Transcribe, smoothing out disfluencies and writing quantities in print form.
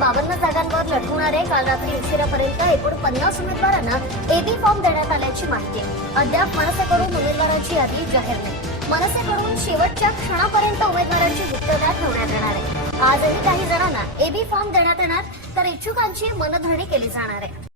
52 जागांवर लढवणार आहे। काल रात्री उशिरापर्यंत एकूण 50 उमेदवारांना एबी फॉर्म देण्यात आल्याची माहिती आहे। अद्याप मनसेकडून उमेदवारांची यादी जाहीर नाही। मनसेकडून शेवटच्या क्षणापर्यंत उमेदवारांची गुप्तता ठेवण्यात येणार आहे। आजही काही जणांना एबी फॉर्म देण्यात येणार तर इच्छुकांची मनधरणी केली जाणार आहे।